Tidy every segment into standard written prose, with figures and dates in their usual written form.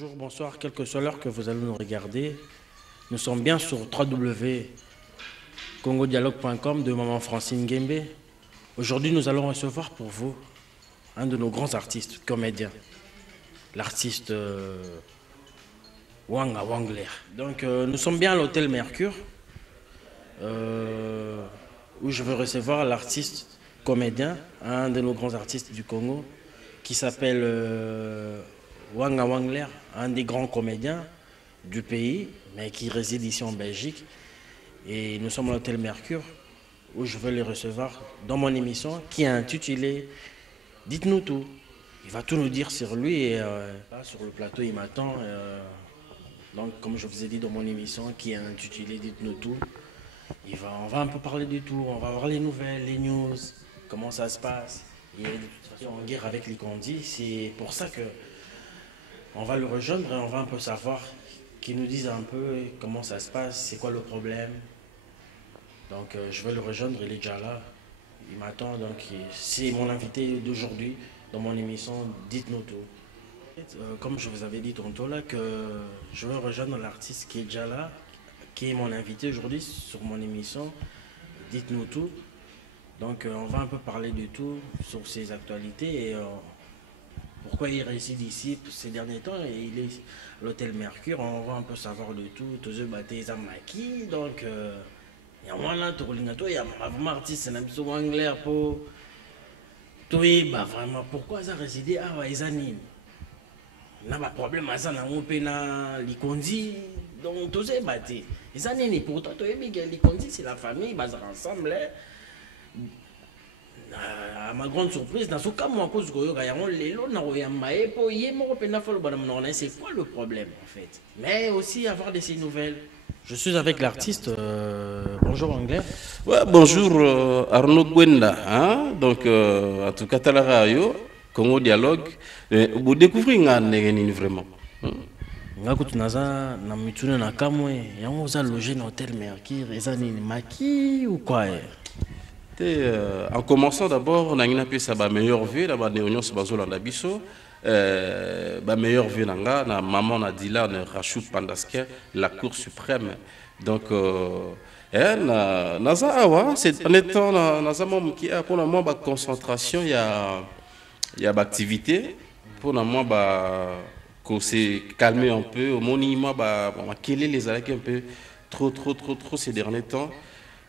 Bonjour, bonsoir, quelle que soit l'heure que vous allez nous regarder. Nous sommes bien sur www.congodialogue.com de Maman Francine Gembe. Aujourd'hui, nous allons recevoir pour vous un de nos grands artistes, comédiens, l'artiste Wanga Wangler. Donc, nous sommes bien à l'hôtel Mercure, où je veux recevoir l'artiste comédien, un de nos grands artistes du Congo, qui s'appelle Wanga Wangler, un des grands comédiens du pays, mais qui réside ici en Belgique. Et nous sommes à l'hôtel Mercure, où je veux le recevoir dans mon émission qui est intitulée Dites-nous tout. Il va tout nous dire sur lui et là, sur le plateau, il m'attend. Donc, comme je vous ai dit dans mon émission qui est intitulée Dites-nous tout, on va un peu parler du tout, on va voir les nouvelles, les news, comment ça se passe. Il est de toute façon en guerre avec les Congis, c'est pour ça que on va le rejoindre et on va un peu savoir, qu'il nous dise un peu comment ça se passe, c'est quoi le problème. Donc je vais le rejoindre, il est déjà là, il m'attend, donc c'est mon invité d'aujourd'hui dans mon émission Dites-nous tout. Comme je vous avais dit tantôt là, que je vais rejoindre l'artiste qui est déjà là, qui est mon invité aujourd'hui sur mon émission Dites-nous tout. Donc on va un peu parler de tout sur ses actualités et pourquoi il réside ici ces derniers temps et il est à l'hôtel Mercure. On va un peu savoir de tout. Tous eux battent les amaki. Donc il y a moi là, il y a vraiment artiste, c'est un peu anglais pour. Oui, bah vraiment, pourquoi ça réside à Waizanine? On a pas problème à ça, on peut les Kondi. Donc tous eux battent. Les années, pourtant, les Kondi, c'est la famille, ils sont ensemble. À ma grande surprise, dans ce cas, moi, c'est quoi le problème en fait? Mais aussi avoir de ces nouvelles. Je suis avec l'artiste. Bonjour anglais. Ouais, bonjour Arnaud Gwenda. Hein? Donc, en tout cas, Talarayo, Congo Dialogue. Vous découvrez vraiment. Ngakutunaza na mitune na kamwe yango za loger dans hôtel Mercure ezani maki ou quoi? En commençant d'abord, on a une pièce à meilleure vue, là-bas, on a sur Bisso. Meilleure vue, na maman a dit là, on a Rachou Pandaske, la Cour suprême. Donc, naza awa, c'est en étant naza mom qui a pour le moment concentration, il y a activité pour le moment qu'on s'est calmé un peu. Au monument, quel est les arrêts un peu trop ces derniers temps.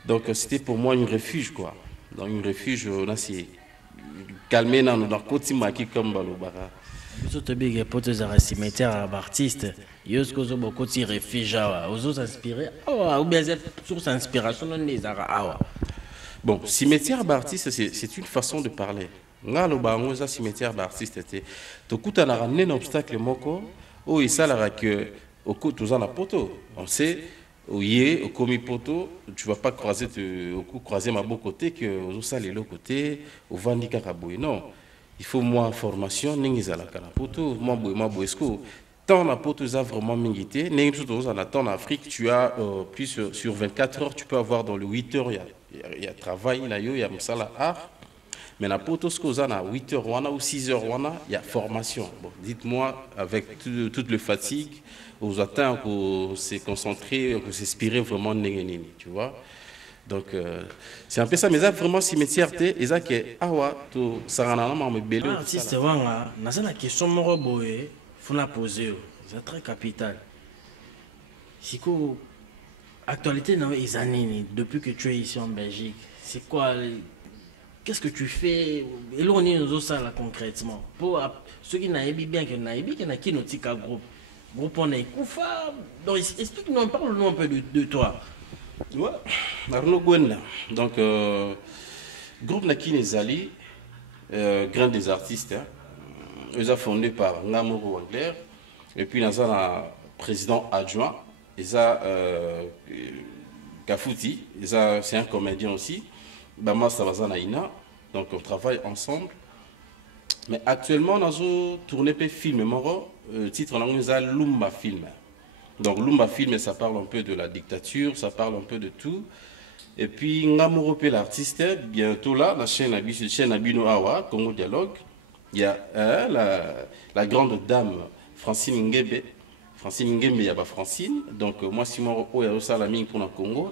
Donc c'était pour moi un refuge quoi. Dans un refuge, on a s'est calmé dans le côté maquis comme Balobara. Vous êtes bien pour des cimetières d'artistes. Est-ce que vous avez beaucoup de refuge vous êtes inspiré ou bien source d'inspiration dans les arts. Bon, cimetière d'artistes, c'est une façon de parler. Nga lo bango za cimetière d'artistes était. To kuta na ramener un obstacle moko o isala que au coup tous en poto. On sait au commis poto, tu vas pas croiser ma beau côté que aux salles l'autre côté au vandika kaboué. Non, il faut moins formation n'ingizala kana poto moi boesco. Tant la poto a vraiment mingité. N'ingizala en attend en Afrique tu as plus sur 24 heures tu peux avoir dans le 8 heures il y a travail là il y a msala art. Mais la poto ce qu'on a 8 heures ou 6 heures il y a formation. Bon, dites-moi avec toute le fatigue aux atteints qu'on s'est concentré, qu'on s'est inspiré vraiment de tu vois. Donc c'est un peu ça, mais ça vraiment cimetière et ça que awa to sarana na me belé. Artiste wanga, na ça la question moro boé, faut la poser. C'est très capital. Si quoi actualité dans les années depuis que tu es ici en Belgique, c'est quoi? Qu'est-ce que tu fais? Et là on est nous ça là concrètement. Pour ceux qui n'aiment bien que n'aiment qui n'a qui nous tika groupe. Groupe on est Koufa. Donc explique-nous, parle-nous un peu de toi. Ouais, Arnaud Gwenda. Donc, groupe Naki Nezali, grand des artistes, hein. Ils ont fondé par Namoro Wangler. Et puis, nous avons un président adjoint, Isa Kafouti. C'est un comédien aussi. Bama Savazana Ina. Donc, on travaille ensemble. Mais actuellement, nous avons tourné un film moro. Titre en anglais, Lumba Film. Donc Lumba Film, ça parle un peu de la dictature, ça parle un peu de tout. Et puis, Ngamorope l'artiste, bientôt là, la chaîne Abino Awa, Congo Dialogue, il y a la grande dame Francine Ngebe. Francine Ngebe, il y a Francine. Donc, moi, si moi, il y a aussi la mine pour le Congo.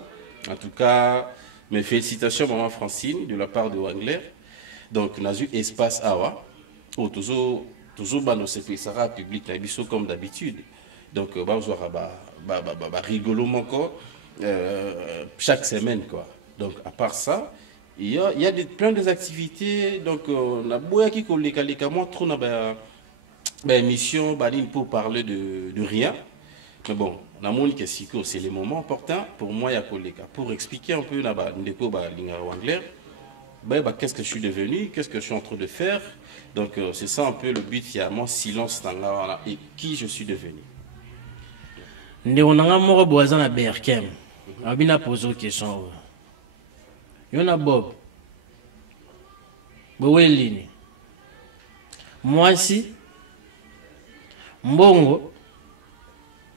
En tout cas, mes félicitations, maman Francine, de la part de Wangler. Donc, on a eu espace Awa. Oh, toujours, nos services publics, comme d'habitude. Donc, rigolo encore chaque semaine, quoi. Donc, à part ça, il y a plein d'activités. Donc, on a beaucoup qui moi trop émission pour parler de rien. Mais bon, c'est le moment opportun pour moi pour expliquer un peu qu'est-ce que je suis devenu, qu'est-ce que je suis en train de faire. Donc, c'est ça un peu le but, il y a mon silence et qui je suis devenu. On a un voisin à Berkem. On a posé une question. Il y en a Bob. Moi, si. Mbongo.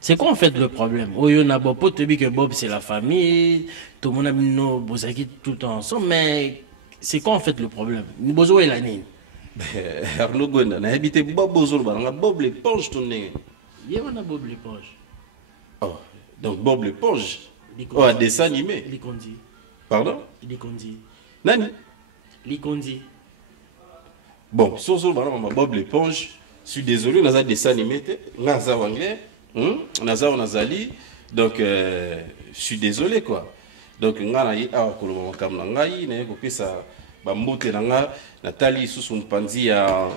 C'est quoi en fait le problème? Oh, il y en a Bob. Pour te dire que Bob, c'est la famille. Tout le monde a mis nos bosaki tout le temps ensemble. Mais c'est quoi en fait le problème? Bozo est la nine. Arnaud Gonda, on a habité Bob Bozo. On a Bob l'éponge. Il y a Bob l'éponge. Oh, donc Bob l'éponge. Oh, un dessin animé. Likondi. Pardon? Likondi. Nani? Likondi. Bon, Bob l'éponge. Je suis désolé, on a un dessin animé. On a un anglais. On a un azali. Donc, je suis désolé, quoi. Donc, on a un Nathalie sous son panzi à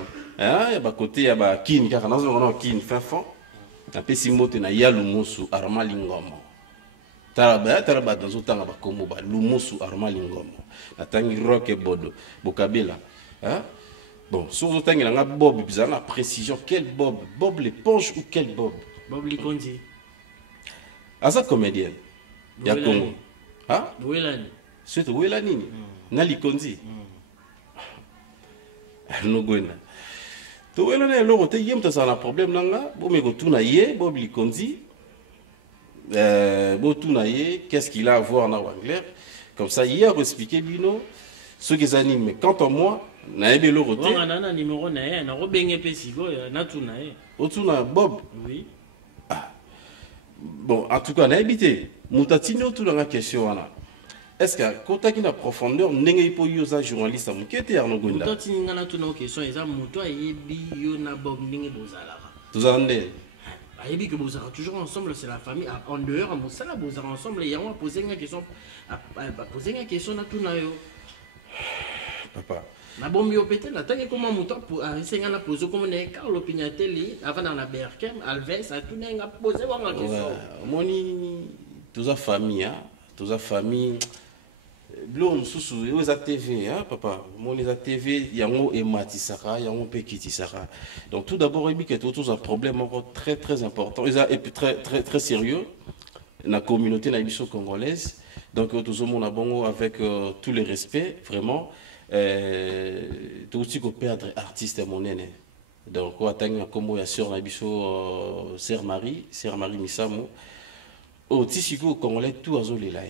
côté à Kin, car on a un Kin fin fond. Na pesi mote na ya lumusu arma lingomo taraba dans otanga ba komo ba lumusu arma lingomo na tangi rock et bodo bokabela hein. Bon sur otangi nga Bob bizana précision quel Bob l'éponge ou quel Bob Likondi asa comédien ya Congo hein Welani c'est Welani na Likondi no gwena to wela na loko te yem ta sana problème nanga bo me ko tuna ye bo Likondi bo tuna ye qu'est-ce qu'il a à voir na Wangler comme ça hier expliquer bino ce qui anime mais quant à moi na ebe loko te on a numéro na ye na robenge pe sigo na tuna ye o tuna Bob oui ah bon en tout cas na habité mutatino tuna nga question wana. Est-ce que quand tu as une profondeur, tu as un journaliste qui est Arnaud Gonda? Tu as une question, tu as une Bob Ninge Bozala. Tu as un que Bozala toujours ensemble, c'est la famille. En dehors, on a Bozala ensemble et on a posé une question. Poser une question à tout nayo. Papa. La bombe peut-être là, tant que comment montant pour essayer à poser comme on est Carlo Pignatelli avant dans la Berkem, Alves, à tout n'a posé une question. Moni, toute la famille, hein, toute la famille. Blom sous les TV, hein, papa. Mon les TV, il y a un ématisaka, il y a un pékitisaka. Donc tout d'abord, il y a tous un problème encore très très important, et puis très très très sérieux dans la communauté congolaise. Donc tout le monde a bon avec tous les respects, vraiment. Tout ce qu'on perdre artiste mon aîné. Donc on attend comme il y a sœur sœur Marie Misamo. Au Tissiko congolais tout azolé là.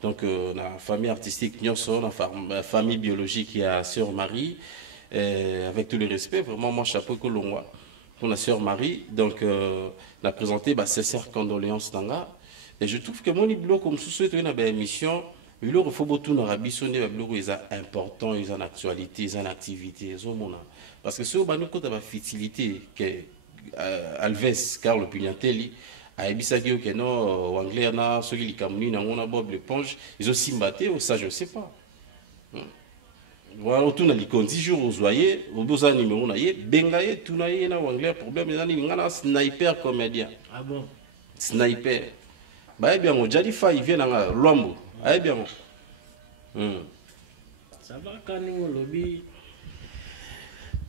Donc, la famille artistique, la famille biologique, il y a Sœur Marie, avec tout le respect, vraiment, moi, chapeau que l'on voit pour la Sœur Marie. Donc, on a présenté sincères condoléances dans là. Et je trouve que mon iblo, comme sous-souhaité une émission, il faut que tout l'Arabie Saoudite, ils sont importants, ils ont une actualité, ils ont une activité. Parce que ce qui est une fertilité, que Alves, Carlo Pignatelli, a ebisaki que non anglais na soki likamuni na ngona Bob l'éponge ils ont simbaté ça je sais pas voilà tout na Likondi jour ozoyer oboza numéro na ye bengaye tout na ye na anglais problème ezani ngana sniper comédien ah bon sniper ba bien mo jadi fa il vient na lwambo ay bien ça va quand nous lobby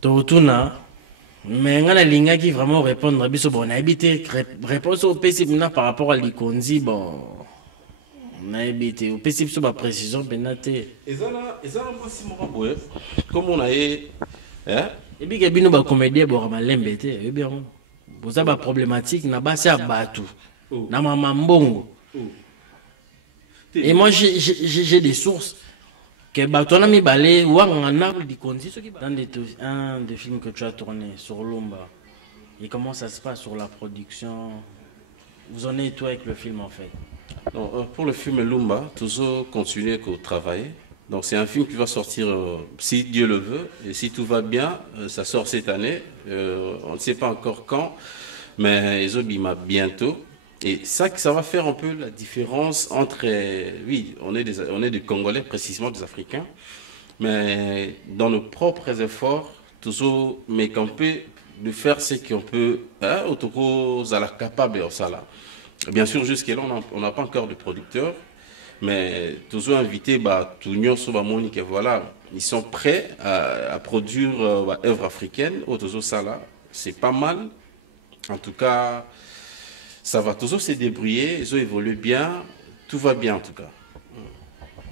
totuna. Mais on a l'inga qui vraiment répondre à biso bon habité réponse au PC par rapport à l'Ikondi bon on a habité au PC sur ma précision penaté et ça là moi si mon boy comme on a hein et puis que bino ba comédien bon malembete et bien vous avez ba problématique na ba ça batu na mama mbongo et moi j'ai des sources que Batona mi balé ou un arbre d'Ikondi dans un des films que tu as tourné sur Lumba. Et comment ça se passe sur la production? Vous en êtes tout avec le film en fait? Donc, pour le film Lumba, toujours continuer au travail. Donc c'est un film qui va sortir, si Dieu le veut, et si tout va bien, ça sort cette année. On ne sait pas encore quand, mais Ezobima bientôt. Et ça va faire un peu la différence entre, oui, on est des Congolais, précisément des Africains, mais dans nos propres efforts, toujours, mais qu'on peut de faire ce qu'on peut, hein, autour à la capable de ça là. Bien sûr, jusqu'à là, on n'a pas encore de producteurs, mais toujours invité, bah, tout le monde, voilà, ils sont prêts à produire œuvres africaines, autour ça là. C'est pas mal. En tout cas, ça va toujours se débrouiller, ils ont évolué bien, tout va bien en tout cas.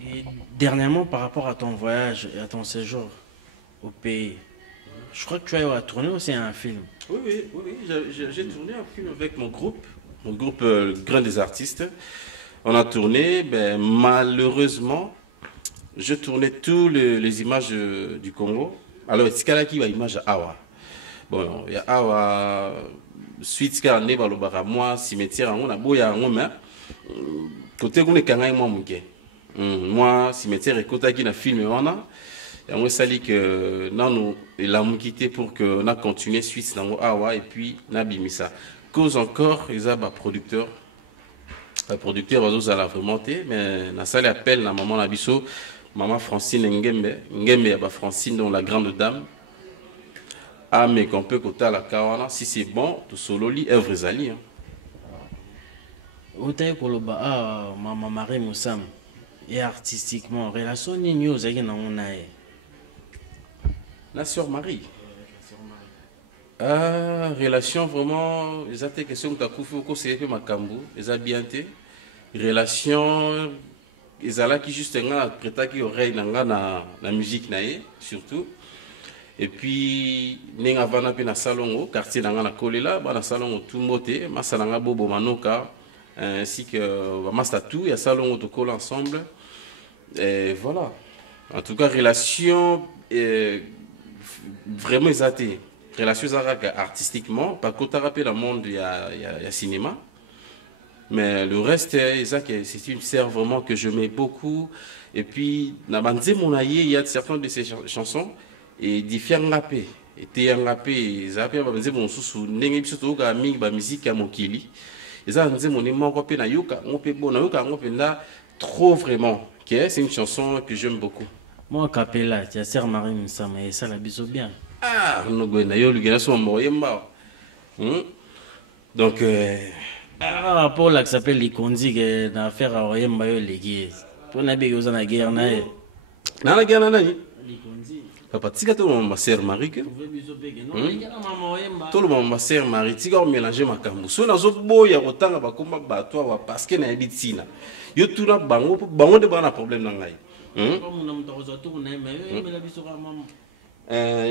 Et dernièrement, par rapport à ton voyage et à ton séjour au pays, je crois que tu as tourné aussi un film. Oui, oui, oui, oui. J'ai tourné un film avec mon groupe Grain des artistes. On a tourné, ben, malheureusement, je tournais toutes les images du Congo. Alors, c'est qu'il y a une image à Awa. Bon, il y a Awa, suite ce qu'il y a moi, cimetière, on a beau, il y a un homme, côté où on est kangaï, moi, cimetière et côté qui n'a filmé, on a. Et moi, ça dit que nous l'avons quitté pour que nous continuions suite dans Awa et puis nous bimisa. Cause encore, ils ont un producteur. Le producteur va la vraiment mais na salle appel na maman Nabiso, maman Francine Ngembe Francine dont la grande dame. Ah mais qu'on peut côté la kawana si c'est bon, tout solo li œuvre zali. Otaye koloba maman Marie Moussam et artistiquement relation ni news avec na onaye. La sœur Marie. Ah, relation vraiment, ils ont des questions que tu as fait c'est un makambu, ils ont bien été. Relation, ils ont là qui juste un prêta qui aurait la musique naïe surtout. Et puis, nous avons un salon, quartier dans la Kolela, dans salon tout moté, ma salon bobo manoka, ainsi que ma tatou, il y a salon tout colle ensemble. Et voilà. En tout cas, relation vraiment exatée. Relation artistiquement, pas qu'au thérapie dans le monde, il y a cinéma. Mais le reste, c'est une sœur vraiment que je mets beaucoup. Et puis, dans il y a certaines de ces chansons, et différents rappés. Et t'es un rappé, ils appellent, bon, sous n'engagez surtout qu'à musique à mon kili. Ils ont dit, mon aimant, on peut na yoka, on peut bon, on peut là, trop vraiment. C'est une chanson que j'aime beaucoup. Moi, Capella, tu as sœur Marie Moussam, et ça la biso bien. Ah, nous avons eu son moyen. Donc, par rapport à ce qui s'appelle les Kondi, dans l'affaire à Oyemba, les guiers. Pour n'a bien la guerre, na la guerre, na les Kondi. Papa, tu sais que ma sœur Marie, tout le monde, ma sœur Marie, tu as mélangé ma camou. Si on a beau, il y a autant de combat battoir parce qu'il y a des tina. Yo tout na bango, bango de bana problème dans l'aïe.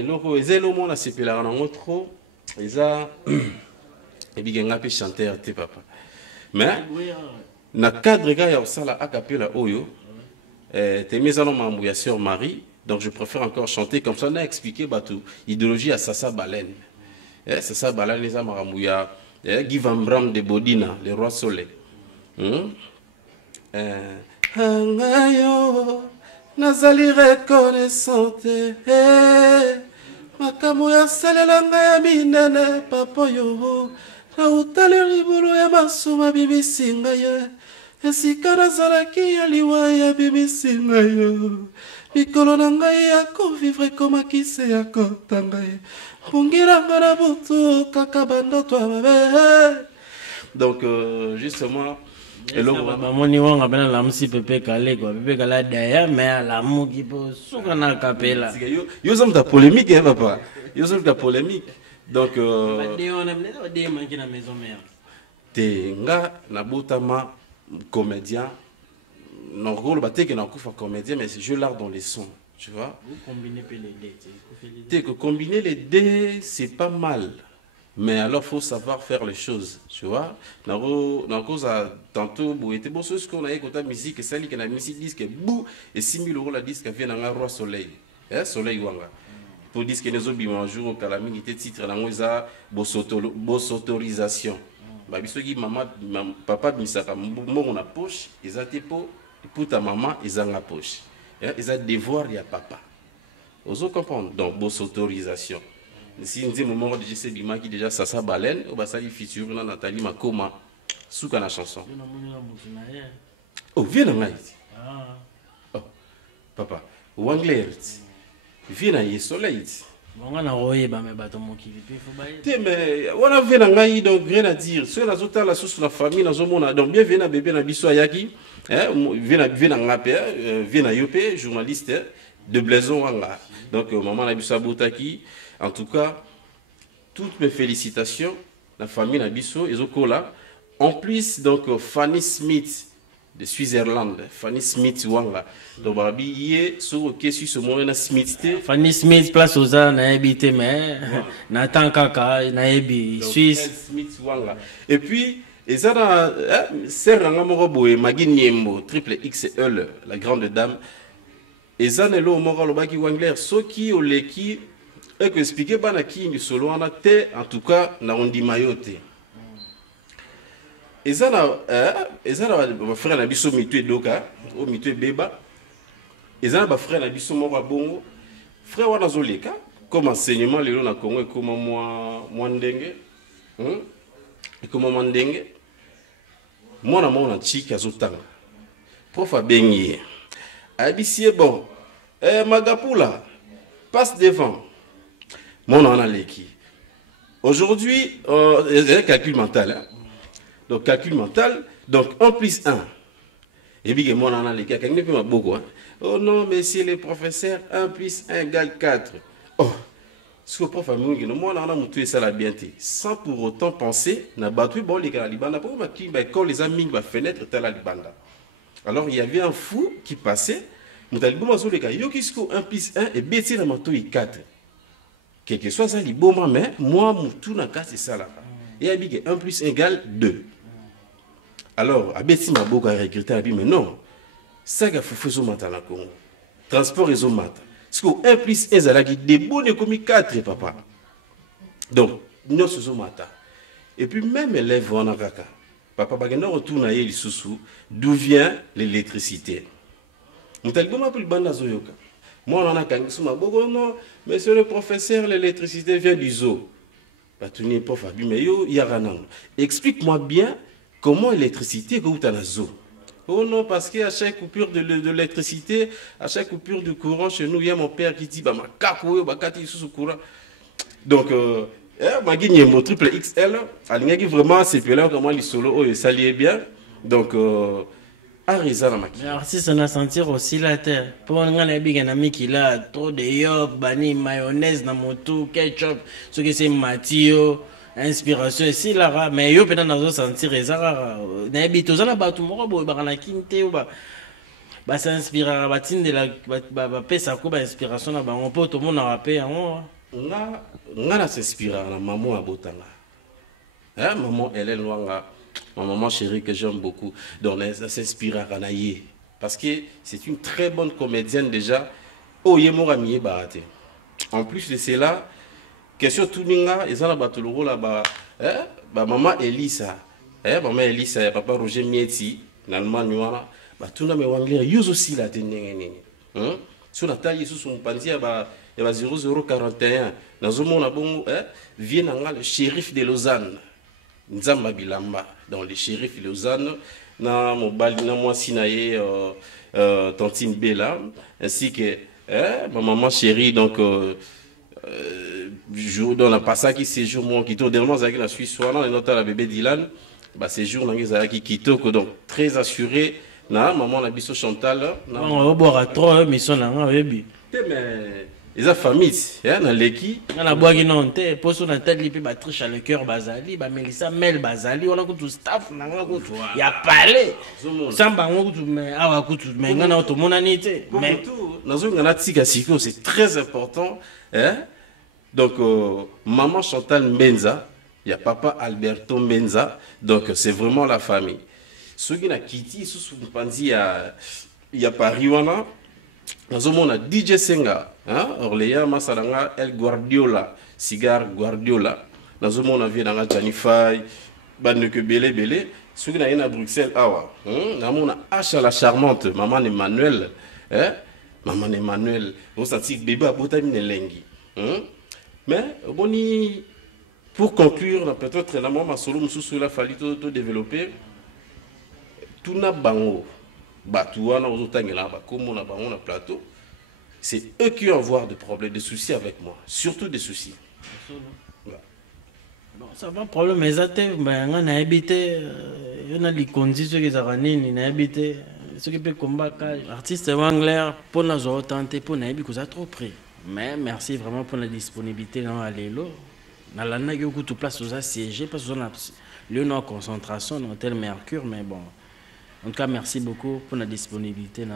Loko ezelo mona sepelaka nango trop eza ebigenga pe chanteur te papa mais na cadre ga ya osala acapella oyo te mezano mambu ya sœur Marie donc je préfère encore chanter comme ça on a expliqué batou idéologie à Sasa Baleine Sasa Baleine eza makambu ya Guy Van Bram de Bodina le roi soleil angayo nazali reconnaissante makambo ya salela ngai ya minene papa yo na utali libulu ya masumu bimisi ngai esika nazalaki ya liwa ya bimisi ngai mikolo na ngai ya kovivre ekomakise ya kota ngai mbungilanga na butu kaka bandoto ya mabe donc justement bamoni wanga pena lamusi pepe kale quoi pepe kala daya mais la muki po suka na kapela yo ça ta polémique hein papa yo ça ta polémique donc de manki na maison mère te nga na botama comédien non rôle baté que na kufa comédien mais je l'art dans les sons tu vois vous combinez les deux t'es que combiner les deux c'est pas mal. Mais alors, il faut savoir faire les choses, tu vois. Dans cause tantôt, il bon, ce qu'on a écouté la musique, et celle qui a la musique disque, bouh, et 6 000 € la disque vient dans un roi soleil. Soleil wanga. pour dire que nous avons un jour au Calamine qui était titre dans la autorisation. Babisogi maman papa misaka mon na poche ils a pour ta maman ils ont la poche ils ont devoir ya papa vous comprenez donc boss autorisation si on dit moment de JC Bima qui déjà ça baleine au basali feature na Nathalie Makoma souka na chanson oh viens na ngai oh papa wangler viens na soleil Mongana oyeba me bato mokili pe fo baye. Te mais wana vena ngai donc rien à dire. Soit la zota la sous la famille na zomona donc bien vena bébé na biso ayaki vena ngape vena yope journaliste de Blaison wanga. Donc maman na biso abotaki en tout cas toutes mes félicitations la famille na biso ezokola en plus donc Fanny Smith de Switzerland, Fanny Smith wanga. Donc babi yé sur question ce moment na Smith te. Fanny Smith place aux ans na habité mais na tant kaka na ebi Suisse. Smith wanga. Et puis et ça na seranga moko boye Magui Niembo triple XL la grande dame. Et ça ne lo moko lobaki wangler soki oleki et que expliquer bana ki ni solo wana te en tout cas na ondi mayote. Et ça ma frère na biso mitwe doka o mitwe beba et ça ma frère na biso moko bongo frère wana zoleka comme enseignement lelo na Congo comme moi ndenge et comme moi ndenge moi na mona chika zotanga prof abengi abisie bon Magapula passe devant mon on a leki aujourd'hui calcul mental hein? Donc, calcul mental, donc 1 plus 1. Et puis, moi, on a les cas, beaucoup. Oh non, messieurs les professeurs, 1 plus 1 égale 4. Oh, ce que le prof a dit, moi, on a montré ça la bienté. Sans pour autant penser, on a battu les gars à Libanda. Pourquoi quand les amis va fenêtre, tel à Libanda. Alors, il y avait un fou qui passait. On a dit, bon, les gars, 1 plus 1 et bêtise dans mon 4. Quel que soit ça, bon, mais moi, mon tour dans 4, c'est ça là. Et il y a 1 plus 1 égale 2. Alors, Abeti m'a beaucoup regretté, mais non, ça a fait au matin na Congo. Transport et au matin. Parce que 1 plus 1 ça a des bons comme 4 papa. Donc, nous sommes au matin. Et puis même élève en Akaka. Papa bagenda retourne à Yelisusu, d'où vient l'électricité. Nous t'allons pas plus banda zoyoka. Moi on a kangisu ma bogo non, monsieur le professeur, l'électricité vient du zoo. Bah tu n'es pas Fabi mais yo yaranang. Explique-moi bien comment l'électricité go dans la zoo. Oh non, parce qu'à chaque coupure de l'électricité, à chaque coupure de courant chez nous, il y a mon père qui dit bah ma kakou bah kati sous courant. Donc Magui Niembo triple XL, alingi vraiment c'est là comment les solo oh ça liait bien. Donc Arisa na maki. L'artiste on a sentir aussi la terre. Pour on a big ami qui là trop de yop, bani mayonnaise dans moto, ketchup, ce que c'est matio. Inspiration ici là mais yo peut dans sentir ezara na bito za la batu moko bo ba na kinte ou ba s'inspirer ba tinde la ba pesa ko ba inspiration na ba on peut tout monde na rapper en nga na s'inspirer na maman abotanga maman Hélène Wanga ma maman chérie que j'aime beaucoup donc elle s'inspire à Naye parce que c'est une très bonne comédienne déjà oh yemora mié barate en plus de cela question tout ninga ezala batuloko la ba maman Elisa maman Elisa papa Roger Mieti na Allemagne wana batuna me wangler use aussi la tenenge sur la taille sous son panzi ba 0041 nazomona bongo vient nga le shérif de Lausanne Nzamba Bilamba dans le shérif de Lausanne na mobali na moi sinaye Tantine Bella ainsi que ma maman chérie donc jour dans la passage qui séjour moi qui tourne dernièrement avec la Suisse soit là notre la bébé Dylan bah séjour dans les qui quito donc très assuré na maman la biso Chantal na on va boire à 3 mais son là bébé mais les familles na leki na boire qui non te poso na tête lipi ba triche à le cœur bazali ba Melissa Mel bazali on a tout staff na ko ya parler samba on tout mais awa ko tout mais ngana to monanité mais nazo ngana tika siko c'est très important donc maman Chantal Mbenza, il y a papa Alberto Mbenza, donc c'est vraiment la famille. Ceux qui n'a quitté sous panzi il y a Paris wana, nazomona DJ Senga, hein, Orléans Masalanga El Guardiola, Cigar Guardiola. Nazomona vie dans Janify, Baneke Belé Belé. Ceux qui sont à Bruxelles, awa. Namona H la charmante, maman Emmanuel, hein, maman Emmanuel. On s'attire bébé à Botamine Lengi. Mais boni, pour conclure, peut-être la maman solo mususu la fallu tout développer. Tout na bango. Batouana aux otangela ba comme on a bango na plateau. C'est eux qui vont avoir des problèmes, des soucis avec moi, surtout des soucis. Bon, ça va problème mais ça te on a habité on a les conditions que ça ranini na habité ce qui peut combattre artiste Wangler pour nous tenter pour na que ça trop pris. Mais merci vraiment pour la disponibilité dans Alelo. Dans la nage où tout place aux assiégés parce qu'on a lieu en concentration dans tel mercure mais bon. En tout cas, merci beaucoup pour la disponibilité.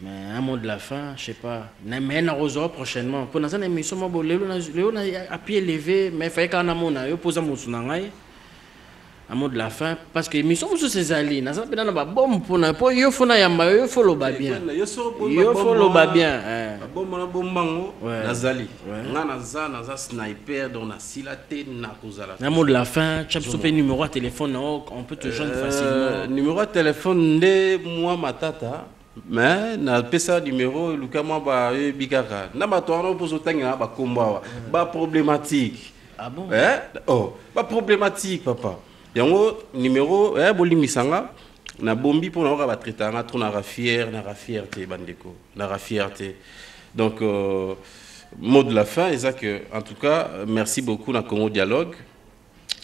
Mais un mot de la fin, je sais pas. Mais on a prochainement. Pour l'instant, l'émission, on a à pied levé, mais il fallait qu'on ait un pose un mot de la fin. Parce que l'émission, vous c'est allé. On a pas bon pour nous. Pour yo faut na yamba, yo faut le bien. Yo faut le bien. Bon mon bon mango. Nazali. Naza sniper dans la silate na kozala. Un mot de la fin. Tu as besoin numéro de téléphone, on peut te joindre facilement. Numéro de téléphone de moi matata. Mais na pesa numéro lukama ba bikaka. Na ba toano pour zotanga ba komba ba problématique. Ah bon? Oh, ba problématique papa. Yango numéro bolimisanga na bombi pour na ba traiter na trop na fierté bandeko na fierté. Donc mot de la fin est ça que en tout cas merci beaucoup na Congo Dialogue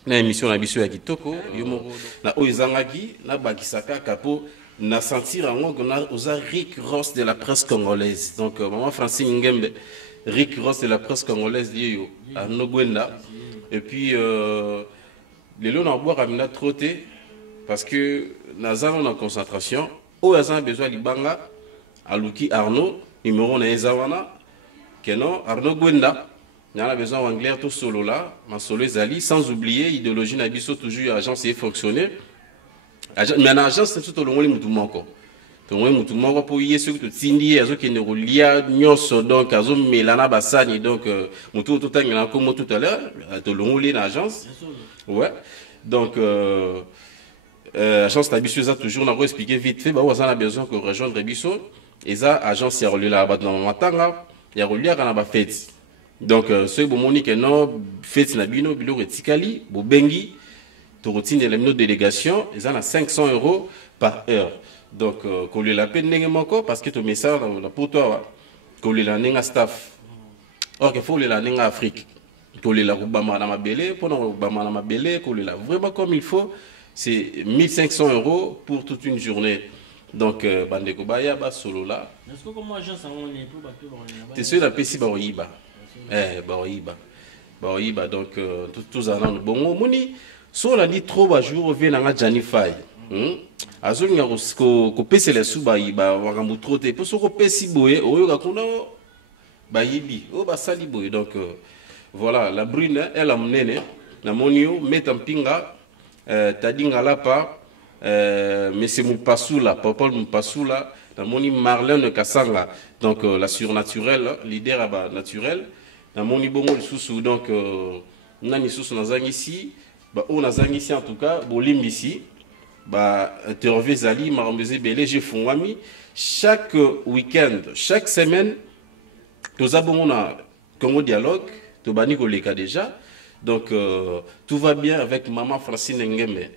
na émission na biso ya kitoko yomo na oyezangaki na bakisaka kapo na sentir qu'on a aux Rick Ross de la presse congolaise. Donc maman Francine Ngembe Rick Ross de la presse congolaise lié à Nogwenda. Et puis les lots n'ont pas à trotter parce que Nazar en concentration. Au Yazan besoin de Banga, Aluki Arnaud, numéro na Ezawana, Kenon Arnaud Gwenda. Il y a besoin d'anglais tout solo là, ma solo Zali, sans oublier idéologie Nabiso toujours agence et fonctionner. Mais l'agence c'est tout le monde est encore. Tout le monde est encore pour y ce que Tindi, azo qui ne relia nyoso donc azo melana basani donc mutu tout temps il a comme tout à l'heure, tout le monde est l'agence. Ouais. Donc agence Nabiso ça toujours on a expliqué vite fait bah on a besoin que rejoindre Nabiso et ça agence il y a relié là bas dans matanga, il y a relié quand on a fait. Donc ceux qui m'ont dit que non fait Nabino bilo retikali, bo bengi tu retiens les minutes de délégation, ils ont 500 € par heure. Donc, qu'on lui l'appelle encore parce que tu mets ça pour toi, qu'on lui l'a staff. Or, il faut lui l'amener en Afrique. Qu'on lui l'a Rubama dans ma belé, pour nous Rubama dans ma belé, qu'on lui l'a vraiment comme il faut, c'est 1500 € pour toute une journée. Donc, Bandeko Baya, solo là. Est-ce que comment agence on est pour tu sais, la PC Baoyiba. Baoyiba, donc, tous en ont bon. Moni. Si on a dit trop de jours, on vient à Janify. Azul n'y a qu'au PC les sous baïba, on va trop de pour ce qu'on PC boye, on y a qu'on a baïbi, on va saliboye. Donc voilà, la brune, elle a mené, la monio, met en pinga, t'as dit à la part, mais c'est mon passou là, papa mon passou là, la moni Marlène Kassanga, donc la surnaturelle, leader naturel, la moni bongo le sous donc nani sous nazang ici. Bah, on a ici en tout cas, Bolim ici, bah, Tervé Zali, Marambézé Belé, j'ai Fongwami. Chaque week-end, chaque semaine, tous on a Congo Dialogue, tout bani koleka déjà. Donc, tout va bien avec maman Francine Ngembe.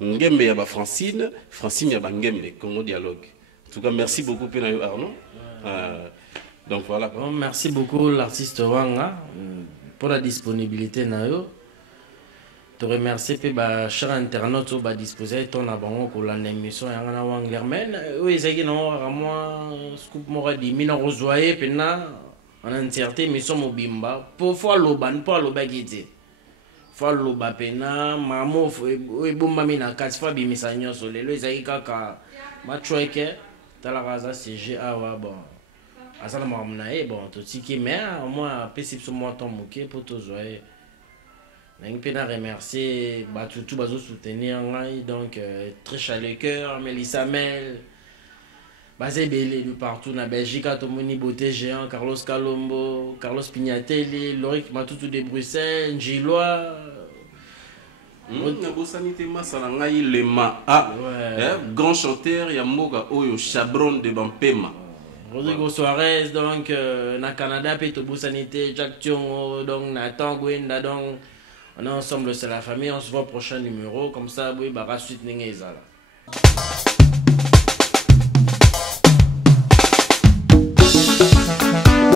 Ngembe yaba Francine, Francine yaba Ngembe, Congo Dialogue. En tout cas, merci beaucoup, Penayo Arnaud. Donc voilà. Bon, merci beaucoup, l'artiste Wanga, pour la disponibilité. Te remercier pour cher internaute qui disposer ton abonnement pour l'émission Yangana Wangler men oui c'est qui non moi scoop mora di mina rejoyer pena en entièreté mission mobimba pour fois loban pour lobagité fois loba pena mamo oui bomba mina 4 fois bimisa nyoso lelo ezaki kaka matchweke tala kaza CG awa bon asala mamna bon to tiki mais moi perception moi ton moké pour to joyer. Je peux remercier tout le soutenir donc très chaleureux, Mélissa Mel, basé belé de partout na Belgique, Tomoni Beauté Géant, Carlos Calombo, Carlos Pignatelli, Loric Matutu de Bruxelles, Njilois. Nabosani masala ngai lema grand chanteur ya moga oyo Chabron de Bampema. Rodrigo Suarez, donc, na Canada, Peto Boussanité, Jack Tiongo, donc, Nathan Gwenda, donc, on est ensemble, c'est la famille, on se voit au prochain numéro, comme ça, oui, bah, suite, n'est-ce pas.